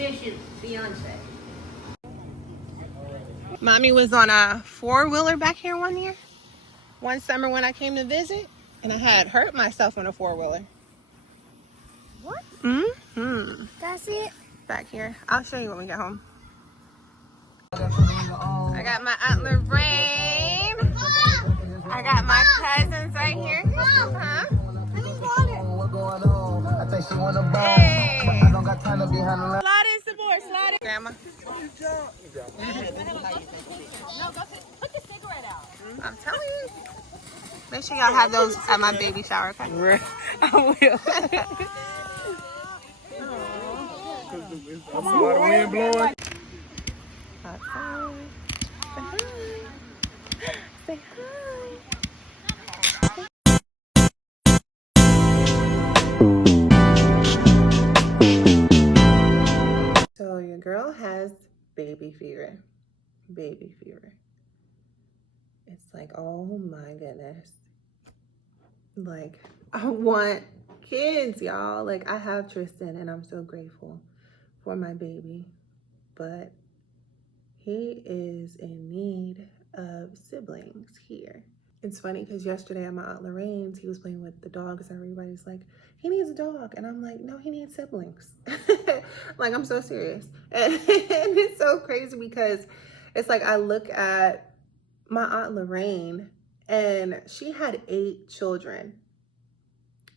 vicious Beyonce. Mommy was on a four-wheeler back here one summer when I came to visit, and I had hurt myself on a four-wheeler. What? Mm-hmm. That's it? Back here. I'll show you when we get home. I got my Aunt Lorraine. I got my cousins right here. Huh? Let me hold it. Hey! Slide in some more. Slide in. Grandma. No, go put the cigarette out. I'm telling you. Make sure y'all have those at my baby shower, okay? I will. A lot of wind blowing. Say hi. So your girl has baby fever. Baby fever. It's like, oh my goodness. Like, I want kids, y'all. Like, I have Tristan, and I'm so grateful for my baby. But he is in need of siblings here. It's funny because yesterday at my Aunt Lorraine's, he was playing with the dogs, and everybody's like, he needs a dog. And I'm like, no, he needs siblings. Like, I'm so serious. And it's so crazy because it's like I look at my Aunt Lorraine, and she had 8 children.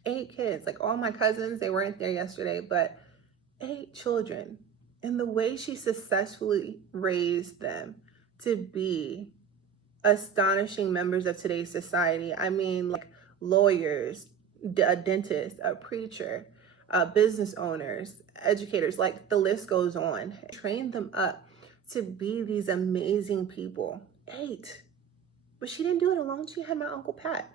8 kids. Like, all my cousins, they weren't there yesterday, but 8 children. And the way she successfully raised them to be astonishing members of today's society. I mean, like lawyers, a dentist, a preacher, business owners, educators, like the list goes on. Trained them up to be these amazing people. 8. But she didn't do it alone. She had my Uncle Pat.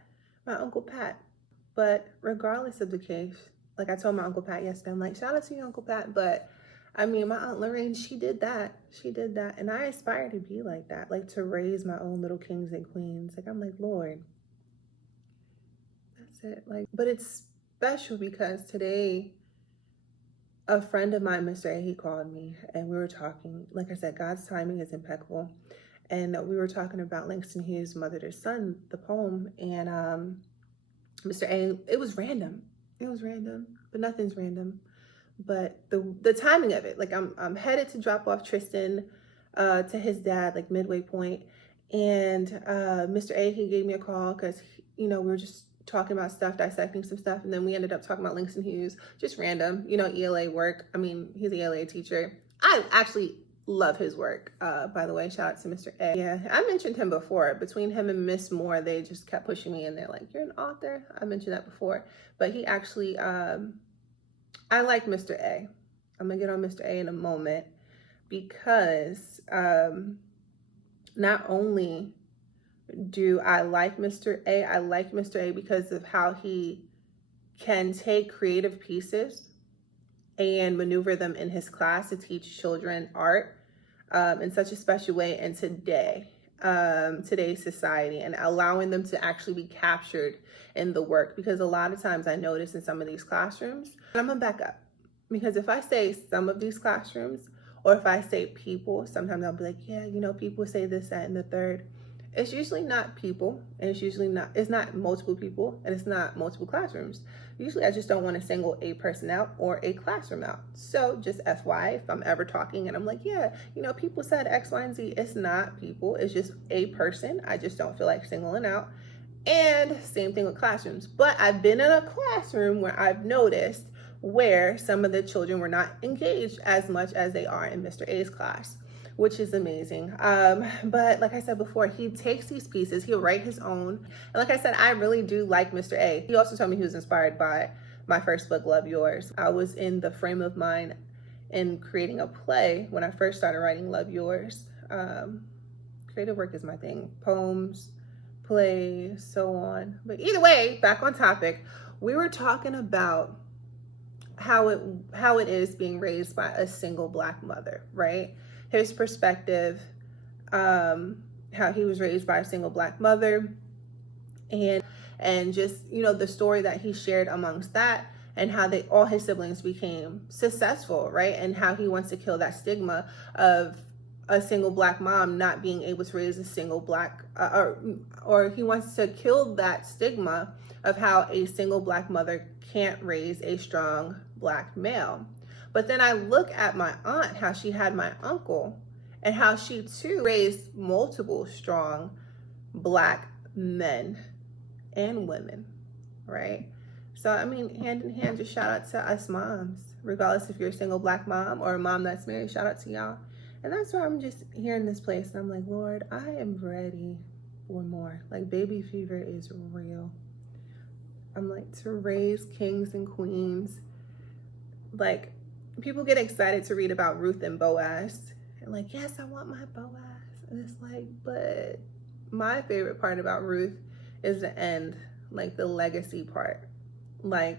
But regardless of the case, like I told my Uncle Pat yesterday, I'm like, shout out to you, Uncle Pat. But I mean, my Aunt Lorraine, she did that. And I aspire to be like that, like to raise my own little kings and queens. Like, I'm like, Lord, that's it. Like, but it's special because today, a friend of mine, Mr. A, he called me and we were talking. Like I said, God's timing is impeccable. And we were talking about Langston Hughes' Mother to Son, the poem. And Mr. A, it was random, but nothing's random. But the timing of it, like I'm headed to drop off Tristan to his dad, like midway point. And Mr. A, he gave me a call because, we were just talking about stuff, dissecting some stuff. And then we ended up talking about Langston Hughes, just random, ELA work. I mean, he's an ELA teacher. I actually love his work, by the way. Shout out to Mr. A. Yeah, I mentioned him before. Between him and Miss Moore, they just kept pushing me and they're like, you're an author. I mentioned that before. But he actually, I like Mr. A. I'm gonna get on Mr. A in a moment because not only do I like Mr. A, I like Mr. A because of how he can take creative pieces and maneuver them in his class to teach children art in such a special way in today's society, and allowing them to actually be captured in the work. Because a lot of times I notice in some of these classrooms, and I'm gonna back up, because if I say some of these classrooms, or if I say people, sometimes I'll be like, yeah, people say this, that, and the third. It's usually not people, and it's not multiple people, and it's not multiple classrooms. Usually I just don't want to single a person out or a classroom out. So just FYI, if I'm ever talking and I'm like, yeah, people said X, Y, and Z, it's not people, it's just a person. I just don't feel like singling out. And same thing with classrooms. But I've been in a classroom where I've noticed where some of the children were not engaged as much as they are in Mr. A's class, which is amazing. But like I said before, he takes these pieces, he'll write his own. And like I said, I really do like Mr. A. He also told me he was inspired by my first book, Love Yours. I was in the frame of mind in creating a play when I first started writing Love Yours. Creative work is my thing. Poems, plays, so on. But either way, back on topic, we were talking about how it is being raised by a single Black mother, right? His perspective, how he was raised by a single Black mother, and just the story that he shared amongst that, and how all his siblings became successful, right? And how he wants to kill that stigma of a single black mom not being able to raise a single black, or he wants to kill that stigma of how a single black mother can't raise a strong black male. But then I look at my aunt, how she had my uncle, and how she too raised multiple strong black men and women, right? So, I mean, hand in hand, just shout out to us moms, regardless if you're a single black mom or a mom that's married, shout out to y'all. And that's why I'm just here in this place. And I'm like, Lord, I am ready for more. Like, baby fever is real. I'm like, to raise kings and queens. Like, people get excited to read about Ruth and Boaz. And like, yes, I want my Boaz. And it's like, but my favorite part about Ruth is the end, like the legacy part. Like,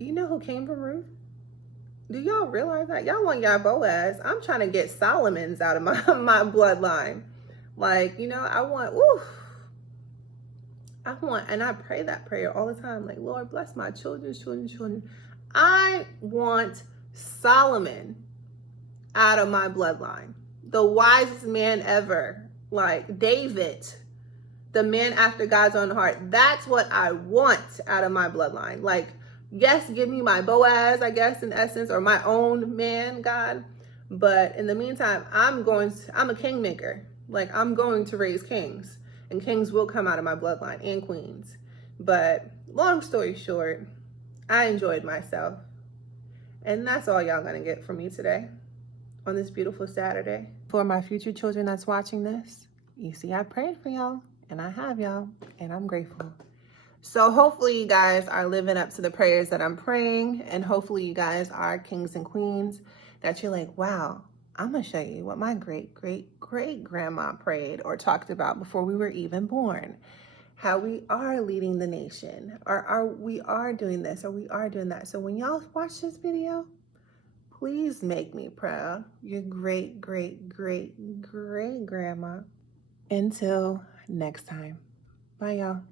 you know who came from Ruth? Do y'all realize that? Y'all want y'all Boaz. I'm trying to get Solomon's out of my bloodline. Like, you know, I want, and I pray that prayer all the time. Like, Lord, bless my children. I want Solomon out of my bloodline. The wisest man ever. Like, David, the man after God's own heart. That's what I want out of my bloodline. Like, yes, give me my Boaz, I guess, in essence, or my own man, God. But in the meantime, I'm a kingmaker. Like, I'm going to raise kings, and kings will come out of my bloodline, and queens. But long story short, I enjoyed myself. And that's all y'all gonna get from me today on this beautiful Saturday. For my future children that's watching this, you see, I prayed for y'all, and I have y'all, and I'm grateful. So hopefully you guys are living up to the prayers that I'm praying, and hopefully you guys are kings and queens that you're like, wow, I'm gonna show you what my great-great-great-grandma prayed or talked about before we were even born. How we are leading the nation, or we are doing this, or we are doing that. So when y'all watch this video, please make me proud. Your great-great-great-great-grandma. Until next time. Bye, y'all.